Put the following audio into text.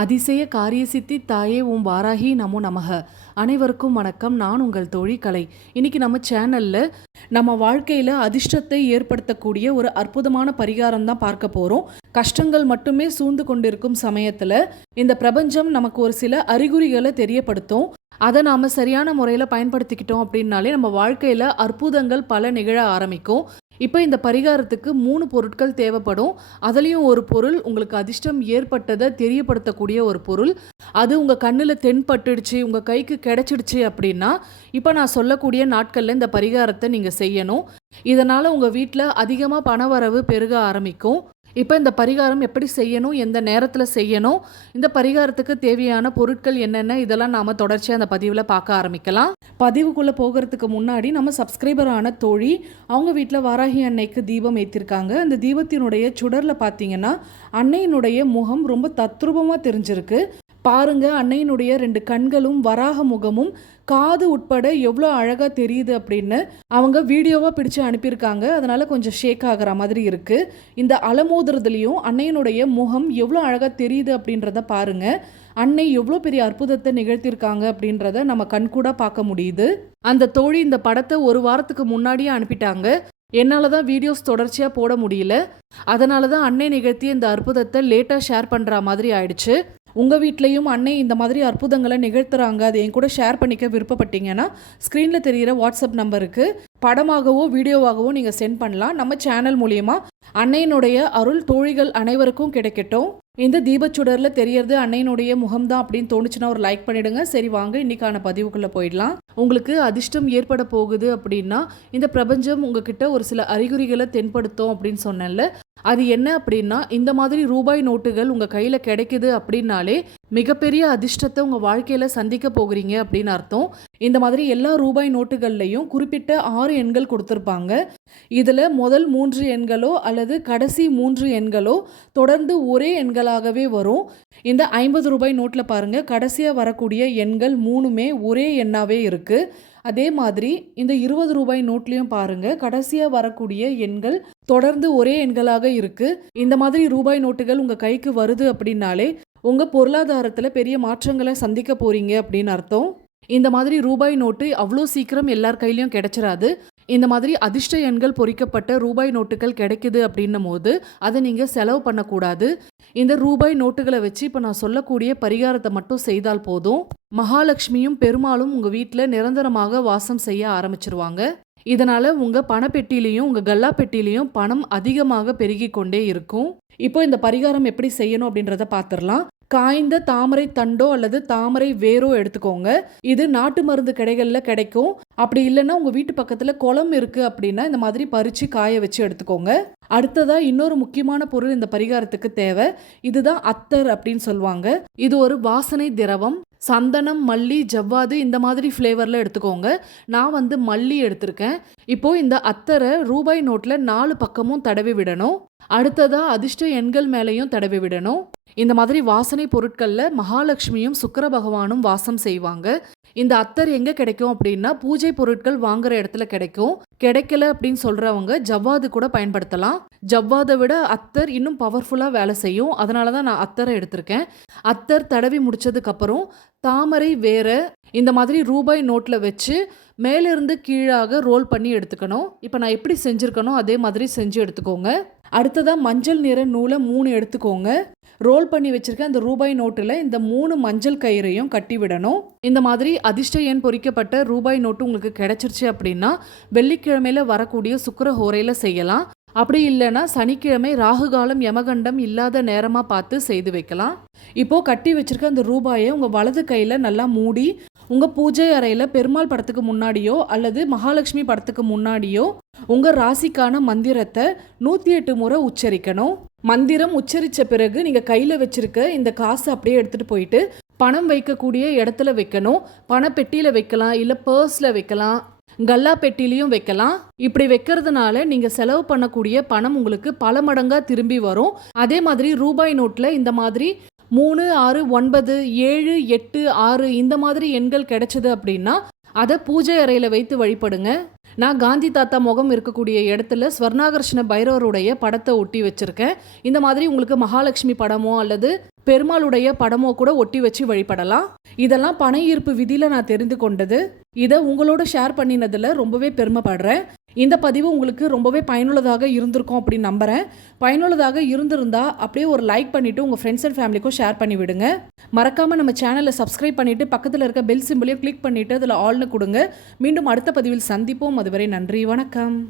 அதிசய காரிய சித்தி தாயே உம் வாராகி நமோ நமக. அனைவருக்கும் வணக்கம். நான் உங்கள் தோழி கலை இன்னைக்கு நம்ம சேனல்ல நம்ம வாழ்க்கையில அதிர்ஷ்டத்தை ஏற்படுத்தக்கூடிய ஒரு அற்புதமான பரிகாரம் தான் பார்க்க போறோம். கஷ்டங்கள் மட்டுமே சூழ்ந்து கொண்டிருக்கும் சமயத்துல இந்த பிரபஞ்சம் நமக்கு ஒரு சில அறிகுறிகளை தெரியப்படுத்தும். அதை நாம சரியான முறையில் பயன்படுத்திக்கிட்டோம் அப்படின்னாலே நம்ம வாழ்க்கையில அற்புதங்கள் பல நிகழ ஆரம்பிக்கும். இப்போ இந்த பரிகாரத்துக்கு மூணு பொருட்கள் தேவைப்படும். அதுலேயும் ஒரு பொருள் உங்களுக்கு அதிர்ஷ்டம் ஏற்பட்டதை தெரியப்படுத்தக்கூடிய ஒரு பொருள். அது உங்கள் கண்ணில் தென்பட்டுடுச்சு உங்கள் கைக்கு கிடச்சிடுச்சு அப்படின்னா இப்போ நான் சொல்லக்கூடிய நாட்களில் இந்த பரிகாரத்தை நீங்கள் செய்யணும். இதனால் உங்கள் வீட்டில் அதிகமாக பணவரவு பெருக ஆரம்பிக்கும். இப்போ இந்த பரிகாரம் எப்படி செய்யணும் எந்த நேரத்தில் செய்யணும் இந்த பரிகாரத்துக்கு தேவையான பொருட்கள் என்னென்ன இதெல்லாம் நாம் தொடர்ச்சியாக அந்த பதிவில் பார்க்க ஆரம்பிக்கலாம். பதிவுக்குள்ளே போகிறதுக்கு முன்னாடி நம்ம சப்ஸ்கிரைபரான தோழி அவங்க வீட்டில் வாராகி அன்னைக்கு தீபம் ஏற்றிருக்காங்க அந்த தீபத்தினுடைய சுடரில் பார்த்தீங்கன்னா அன்னையினுடைய முகம் ரொம்ப தத்ரூபமாக தெரிஞ்சிருக்கு. பாருங்க அன்னையினுடைய ரெண்டு கண்களும் வராக முகமும் காது உட்பட எவ்வளோ அழகாக தெரியுது அப்படின்னு அவங்க வீடியோவாக பிடிச்சு அனுப்பியிருக்காங்க. அதனால் கொஞ்சம் ஷேக் ஆகிற மாதிரி இருக்குது இந்த அலமோதுறதுலேயும் அன்னையினுடைய முகம் எவ்வளோ அழகாக தெரியுது அப்படின்றத பாருங்கள் அன்னை எவ்வளோ பெரிய அற்புதத்தை நிகழ்த்தியிருக்காங்க அப்படின்றத நம்ம கண்கூட பார்க்க முடியுது. அந்த தோழி இந்த படத்தை ஒரு வாரத்துக்கு முன்னாடியே அனுப்பிட்டாங்க. என்னால் தான் வீடியோஸ் தொடர்ச்சியாக போட முடியல. அதனால தான் அன்னை நிகழ்த்தி இந்த அற்புதத்தை லேட்டாக ஷேர் பண்ணுற மாதிரி ஆயிடுச்சு. உங்கள் வீட்லேயும் அன்னை இந்த மாதிரி அற்புதங்களை நிகழ்த்துறாங்க. அதை என் கூட ஷேர் பண்ணிக்க விருப்பப்பட்டீங்கன்னா ஸ்க்ரீனில் தெரிகிற வாட்ஸ்அப் நம்பருக்கு படமாகவோ வீடியோவாகவோ நீங்கள் சென்ட் பண்ணலாம். நம்ம சேனல் மூலியமாக அன்னையினுடைய அருள் தோழிகள் அனைவருக்கும் கிடைக்கட்டும். இந்த தீபச்சுடரில் தெரியறது அன்னையினுடைய முகம்தான் அப்படின்னு தோணுச்சுன்னா ஒரு லைக் பண்ணிடுங்க. சரி வாங்க இன்னைக்கான பதிவுக்குள்ளே போயிடலாம். உங்களுக்கு அதிர்ஷ்டம் ஏற்பட போகுது அப்படின்னா இந்த பிரபஞ்சம் உங்ககிட்ட ஒரு சில அறிகுறிகளை தென்படுத்தும் அப்படின்னு சொன்னேன்ல. அது என்ன அப்படின்னா இந்த மாதிரி ரூபாய் நோட்டுகள் உங்கள் கையில் கிடைக்குது அப்படின்னாலே மிகப்பெரிய அதிர்ஷ்டத்தை உங்கள் வாழ்க்கையில் சந்திக்க போகிறீங்க அப்படின்னு அர்த்தம். இந்த மாதிரி எல்லா ரூபாய் நோட்டுகள்லையும் குறிப்பிட்ட ஆறு எண்கள் கொடுத்துருப்பாங்க. இதில் முதல் மூன்று எண்களோ அல்லது கடைசி மூன்று எண்களோ தொடர்ந்து ஒரே எண்களாகவே வரும். இந்த ஐம்பது ரூபாய் நோட்டில் பாருங்கள் கடைசியாக வரக்கூடிய எண்கள் மூணுமே ஒரே எண்ணாகவே இருக்குது அதே மாதிரி இந்த இருபது ரூபாய் நோட்லேயும் பாருங்க. கடைசியாக வரக்கூடிய எண்கள் தொடர்ந்து ஒரே எண்களாக இருக்கு. இந்த மாதிரி ரூபாய் நோட்டுகள் உங்க கைக்கு வருது அப்படின்னாலே உங்க பொருளாதாரத்தில் பெரிய மாற்றங்களை சந்திக்க போறீங்க அப்படின்னு அர்த்தம். இந்த மாதிரி ரூபாய் நோட்டு அவ்வளோ சீக்கிரம் எல்லார் கையிலையும் கிடச்சிடாது இந்த மாதிரி அதிர்ஷ்ட எண்கள் பொறிக்கப்பட்ட ரூபாய் நோட்டுகள் கிடைக்குது அப்படின்னும் போது அதை நீங்கள் செலவு பண்ணக்கூடாது. இந்த ரூபாய் நோட்டுகளை வச்சு இப்போ நான் சொல்லக்கூடிய பரிகாரத்தை மட்டும் செய்தால் போதும். மகாலட்சுமியும் பெருமாளும் உங்கள் வீட்டில் நிரந்தரமாக வாசம் செய்ய ஆரம்பிச்சிருவாங்க. இதனால் உங்கள் பணப்பெட்டிலையும் உங்கள் கல்லா பெட்டிலையும் பணம் அதிகமாக பெருகி கொண்டே இருக்கும். இப்போ இந்த பரிகாரம் எப்படி செய்யணும் அப்படின்றத பார்த்துடலாம். காய்ந்த தாமரை தண்டோ அல்லது தாமரை வேரோ எடுத்துக்கோங்க. இது நாட்டு மருந்து கடைகளில் கிடைக்கும். அப்படி இல்லைன்னா உங்கள் வீட்டு பக்கத்தில் குளம் இருக்குது அப்படின்னா இந்த மாதிரி பறித்து காய வச்சு எடுத்துக்கோங்க. அடுத்ததாக இன்னொரு முக்கியமான பொருள் இந்த பரிகாரத்துக்கு தேவை. இதுதான் அத்தர் அப்படின்னு சொல்லுவாங்க. இது ஒரு வாசனை திரவம். சந்தனம் மல்லி ஜவ்வாது இந்த மாதிரி ஃப்ளேவரில் எடுத்துக்கோங்க. நான் வந்து மல்லி எடுத்திருக்கேன். இப்போது இந்த அத்தரை ரூபாய் நோட்டில் நாலு பக்கமும் தடவி விடணும். அடுத்ததா அதிர்ஷ்ட எண்கள் மேலேயும் தடவி விடணும். இந்த மாதிரி வாசனை பொருட்களில் மகாலட்சுமியும் சுக்கர பகவானும் வாசம் செய்வாங்க. இந்த அத்தர் எங்கே கிடைக்கும் அப்படின்னா பூஜை பொருட்கள் வாங்குற இடத்துல கிடைக்கும். கிடைக்கல அப்படின்னு சொல்கிறவங்க ஜவ்வாது கூட பயன்படுத்தலாம். ஜவ்வாதை விட அத்தர் இன்னும் பவர்ஃபுல்லாக வேலை செய்யும். அதனால தான் நான் அத்தரை எடுத்திருக்கேன். அத்தர் தடவி முடிச்சதுக்கப்புறம் தாமரை வேற இந்த மாதிரி ரூபாய் நோட்டில் வச்சு மேலிருந்து கீழாக ரோல் பண்ணி எடுத்துக்கணும். இப்போ நான் எப்படி செஞ்சுருக்கனோ அதே மாதிரி செஞ்சு எடுத்துக்கோங்க. அடுத்ததாக மஞ்சள் நிற நூலை மூணு எடுத்துக்கோங்க. ரோல் பண்ணி வச்சிருக்க அந்த ரூபாய் நோட்டில் இந்த மூணு மஞ்சள் கயிறையும் கட்டி விடணும். இந்த மாதிரி அதிர்ஷ்ட எண் பொறிக்கப்பட்ட ரூபாய் நோட்டு உங்களுக்கு கிடைச்சிருச்சு அப்படின்னா வெள்ளிக்கிழமையில் வரக்கூடிய சுக்கர ஹோரையில் செய்யலாம். அப்படி இல்லைன்னா சனிக்கிழமை ராகுகாலம் யமகண்டம் இல்லாத நேரமாக பார்த்து செய்து வைக்கலாம். இப்போது கட்டி வச்சிருக்க அந்த ரூபாயை உங்கள் வலது கையில் நல்லா மூடி உங்கள் பூஜை அறையில் பெருமாள் படத்துக்கு முன்னாடியோ அல்லது மகாலட்சுமி படத்துக்கு முன்னாடியோ உங்கள் ராசிக்கான மந்திரத்தை நூற்றி எட்டு முறை உச்சரிக்கணும். மந்திரம் உச்சரித்த பிறகு நீங்கள் கையில் வச்சுருக்க இந்த காசை அப்படியே எடுத்துகிட்டு போயிட்டு பணம் வைக்கக்கூடிய இடத்துல வைக்கணும். பணப்பெட்டியில் வைக்கலாம் இல்லை பர்ஸில் வைக்கலாம் கல்லா பெட்டிலையும் வைக்கலாம். இப்படி வைக்கிறதுனால நீங்க செலவு பண்ணக்கூடிய பணம் உங்களுக்கு பல மடங்கா திரும்பி வரும். அதே மாதிரி ரூபாய் நோட்ல இந்த மாதிரி மூணு ஆறு ஒன்பது ஏழு எட்டு ஆறு இந்த மாதிரி எண்கள் கிடைச்சது அப்படின்னா அதை பூஜை அறையில் வைத்து வழிபடுங்க. நான் காந்தி தாத்தா முகம் இருக்கக்கூடிய இடத்துல ஸ்வர்ணாகர்ஷ்ண பைரவருடைய படத்தை ஒட்டி வச்சுருக்கேன். இந்த மாதிரி உங்களுக்கு மகாலட்சுமி படமோ அல்லது பெருமாளுடைய படமோ கூட ஒட்டி வச்சு வழிபடலாம். இதெல்லாம் பண ஈர்ப்பு விதியில நான் தெரிந்து கொண்டது. இதை உங்களோட ஷேர் பண்ணினதுல ரொம்பவே பெருமைப்படுறேன். இந்த பதிவு உங்களுக்கு ரொம்பவே பயனுள்ளதாக இருந்திருக்கும் அப்படின்னு நம்புறேன். பயனுள்ளதாக இருந்திருந்தா அப்படியே ஒரு லைக் பண்ணிட்டு உங்க ஃப்ரெண்ட்ஸ் அண்ட் ஃபேமிலிக்கும் ஷேர் பண்ணி விடுங்க. மறக்காம நம்ம சேனலை சப்ஸ்கிரைப் பண்ணிட்டு பக்கத்தில் இருக்க பெல் சிம்பிளையும் கிளிக் பண்ணிட்டு அதில் ஆல்னு கொடுங்க. மீண்டும் அடுத்த பதிவில் சந்திப்போம். அதுவரை நன்றி வணக்கம்.